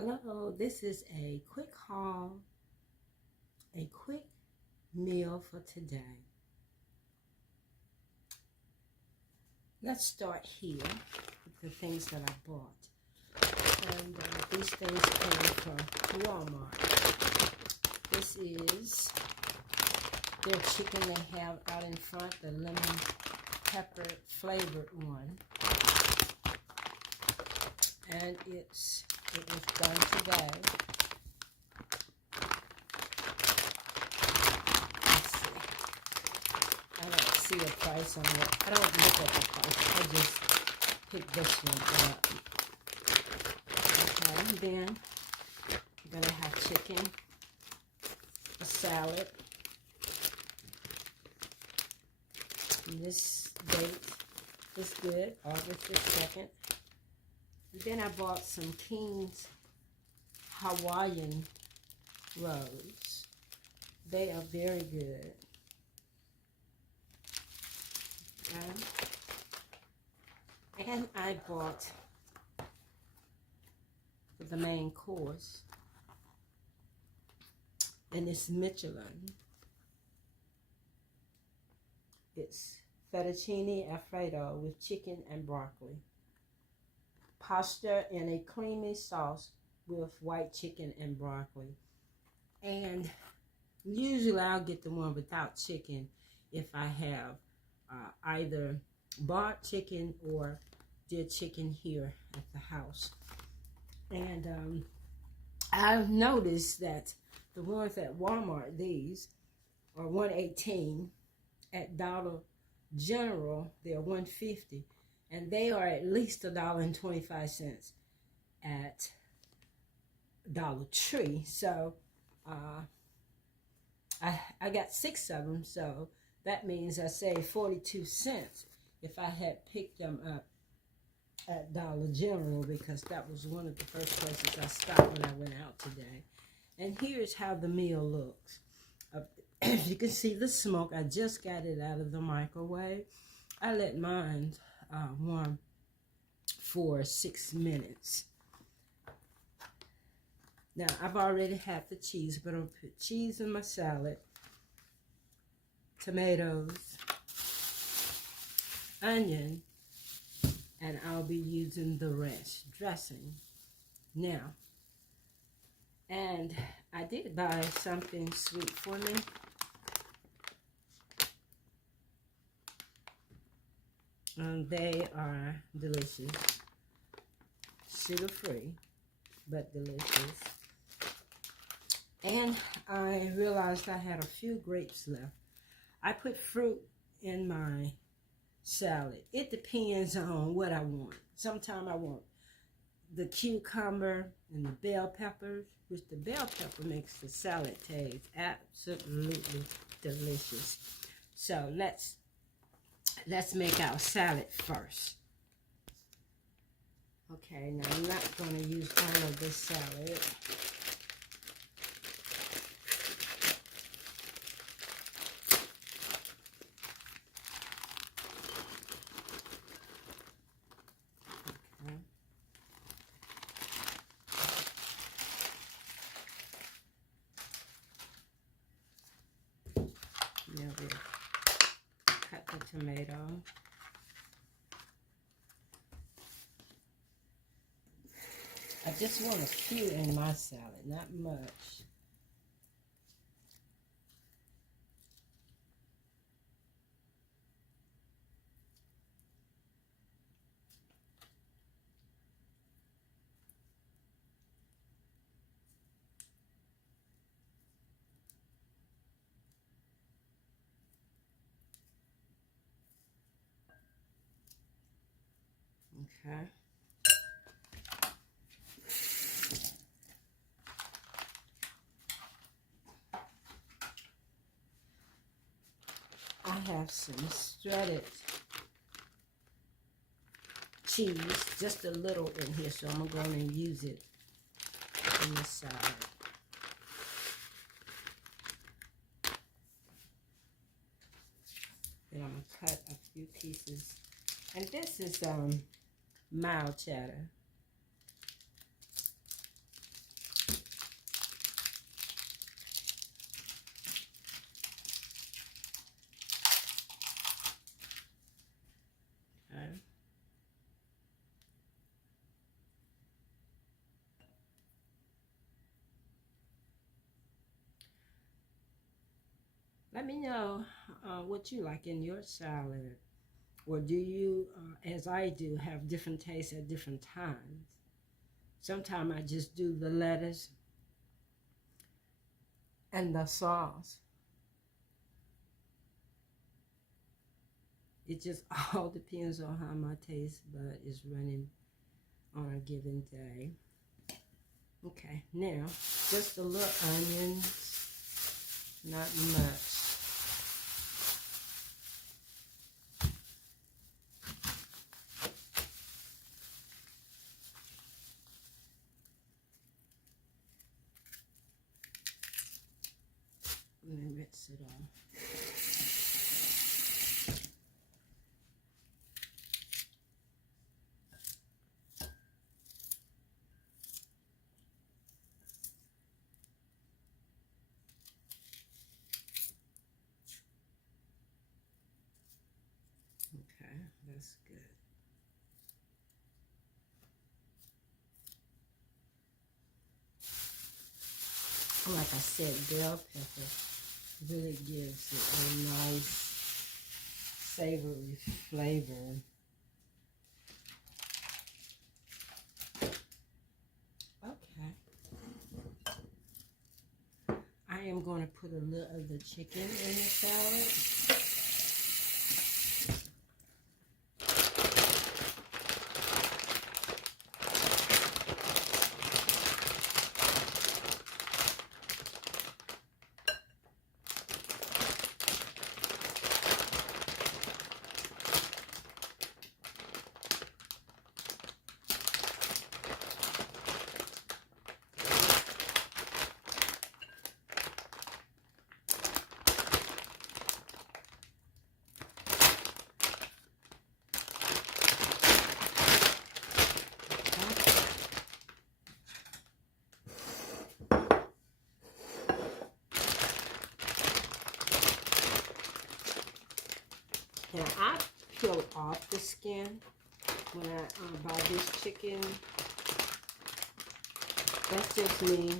Hello, this is a quick haul, a quick meal for today. Let's start here with the things that I bought. And these things came from Walmart. This is their chicken they have out in front, the lemon pepper flavored one. And it was done today. Let's see. I don't see a price on it. I don't look at the price. I just picked this one up. Okay, then I'm going to have chicken, a salad. And this date is good, August the 2nd. Then I bought some King's Hawaiian rolls. They are very good. Okay. And I bought for the main course, and it's Michelin. It's fettuccine alfredo with chicken and broccoli. Pasta in a creamy sauce with white chicken and broccoli. And usually I'll get the one without chicken if I have either bought chicken or did chicken here at the house. And I've noticed that the ones at Walmart, these are $1.18. At Dollar General, they're $1.50. And they are at least $1.25 at Dollar Tree. So I got 6 of them. So that means I saved 42 cents if I had picked them up at Dollar General, because that was one of the first places I stopped when I went out today. And here's how the meal looks. As you can see the smoke, I just got it out of the microwave. I let mine warm for 6 minutes. Now, I've already had the cheese, but I'll put cheese in my salad, tomatoes, onion, and I'll be using the rest dressing. Now, and I did buy something sweet for me. They are delicious, sugar-free, but delicious. And I realized I had a few grapes left. I put fruit in my salad. It depends on what I want. Sometimes I want the cucumber and the bell peppers, which the bell pepper makes the salad taste absolutely delicious. So let's make our salad first. Okay, now I'm not going to use all of this salad. Okay. Now we'll cut the tomato. I just want a few in my salad, not much. Okay. I have some shredded cheese, just a little in here, so I'm going to use it on the side. Then I'm going to cut a few pieces. And this is mild cheddar. Let me know what you like in your salad. Or do you, as I do, have different tastes at different times? Sometimes I just do the lettuce and the sauce. It just all depends on how my taste bud is running on a given day. Okay, now just a little onions, not much. Let me rinse it off. Okay, that's good. Like I said, bell pepper really gives it a nice savory flavor. Okay. I am going to put a little of the chicken in the salad. Now, I peel off the skin when I buy this chicken. That's just me.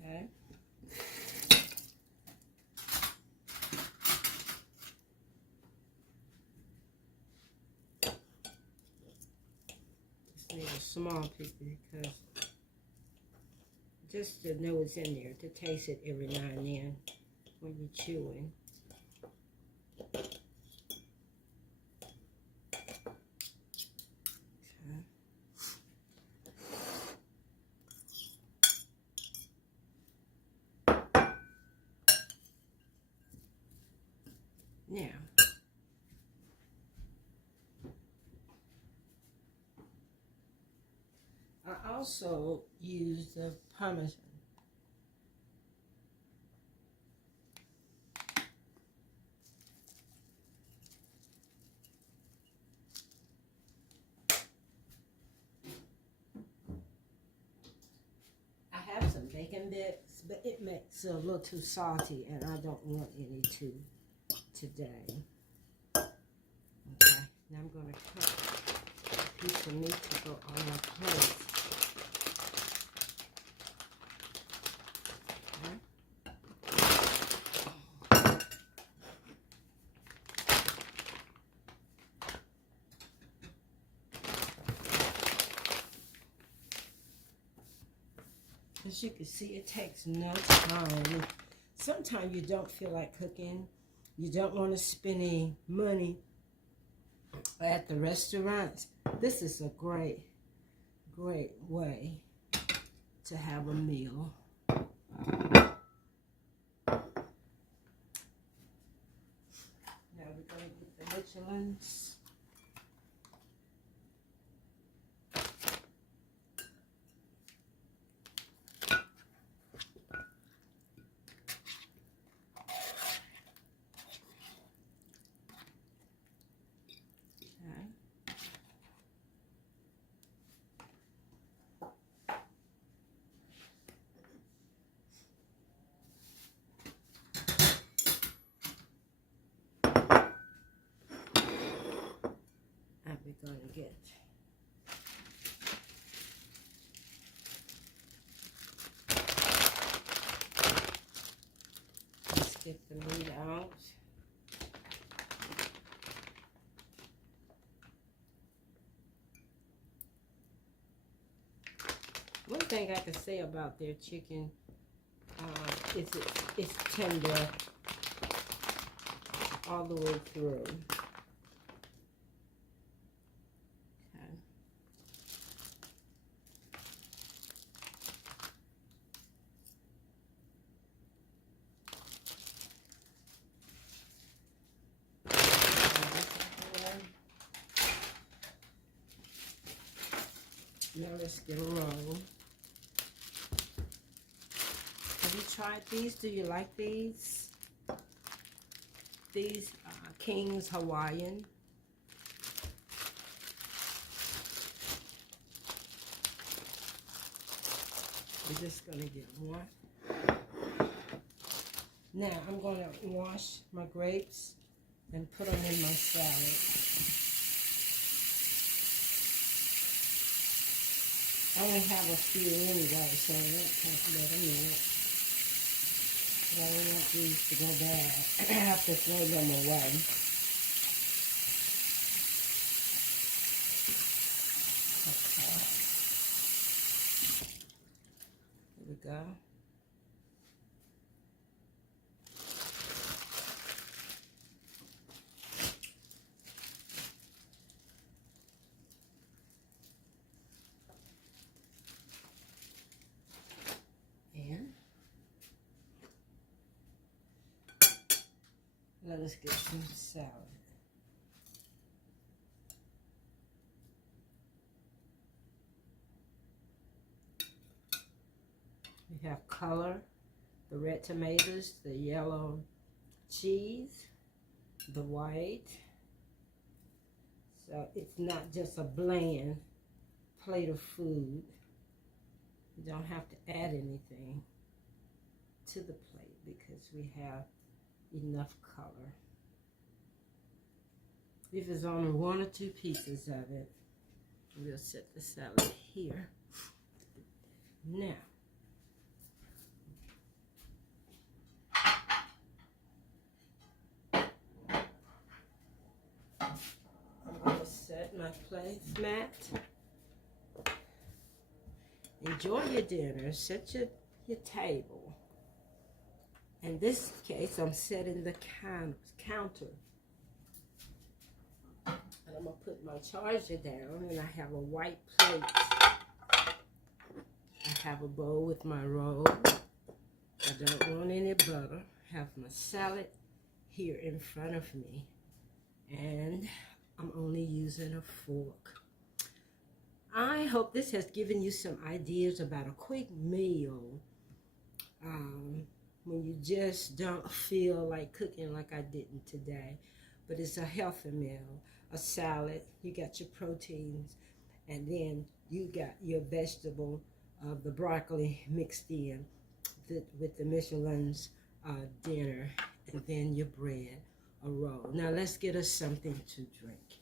Okay. Just need a small piece because just to know it's in there, to taste it every now and then when you're chewing. Okay. Now, I also use the Parmesan. I have some bacon bits, but it makes it a little too salty, and I don't want any today. Okay, now I'm going to cut a piece of meat to go on my plate. As you can see, it takes no time. Sometimes you don't feel like cooking. You don't want to spend any money at the restaurants. This is a great way to have a meal. Now we're going to get the Michelins. We're going to get One thing I can say about their chicken is it's tender all the way through. Okay. Now let's get a roll. Have you tried these? Do you like these? These King's Hawaiian. We're just gonna get one. Now I'm gonna wash my grapes and put them in my salad. I only have a few anyway, so I won't let them in. But I don't want these to go bad. I have to throw them away. Okay. Here we go. Let us get some salad. We have color, the red tomatoes, the yellow cheese, the white. So it's not just a bland plate of food. You don't have to add anything to the plate because we have enough color. If it's only one or two pieces of it, we'll set the salad here. Now, I'm going to set my placemat. Enjoy your dinner. Set your table. In this case, I'm setting the counter. And I'm going to put my charger down, and I have a white plate. I have a bowl with my roll. I don't want any butter. I have my salad here in front of me. And I'm only using a fork. I hope this has given you some ideas about a quick meal. When you just don't feel like cooking like I didn't today. But it's a healthy meal. A salad, you got your proteins, and then you got your vegetable, the broccoli mixed in with the Michelin's dinner, and then your bread, a roll. Now let's get us something to drink.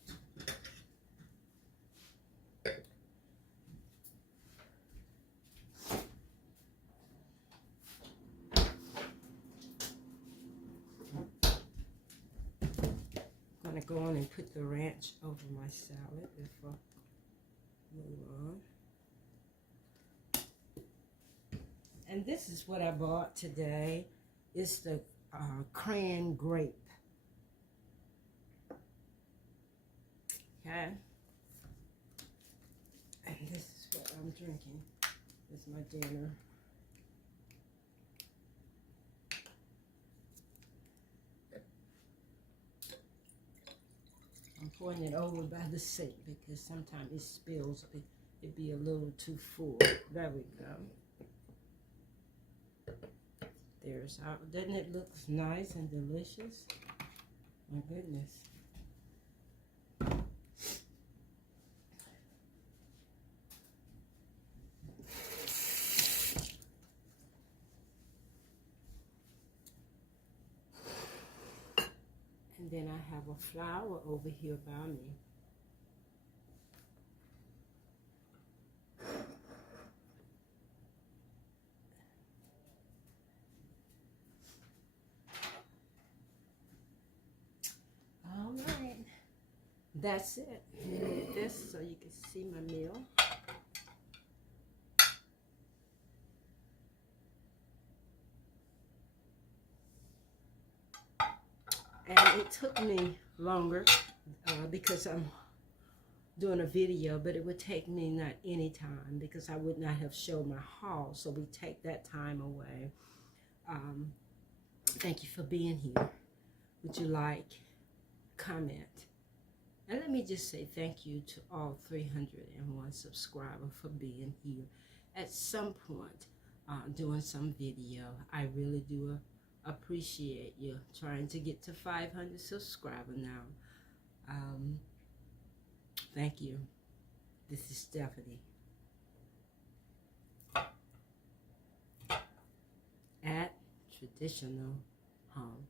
I'm going to go on and put the ranch over my salad before I move on. And this is what I bought today. It's the cran grape. Okay. And this is what I'm drinking. This is my dinner. I'm pouring it over by the sink because sometimes it spills. It'd be a little too full. There we go. There's our, doesn't it look nice and delicious? My goodness. And then I have a flower over here by me. All right, that's it. Move this so you can see my meal. And it took me longer because I'm doing a video, but it would take me not any time because I would not have showed my haul. So we take that time away. Thank you for being here. Would you like, comment? And let me just say thank you to all 301 subscribers for being here at some point doing some video. I really do appreciate you trying to get to 500 subscribers now. Thank you. This is Stephanie at Traditional Home.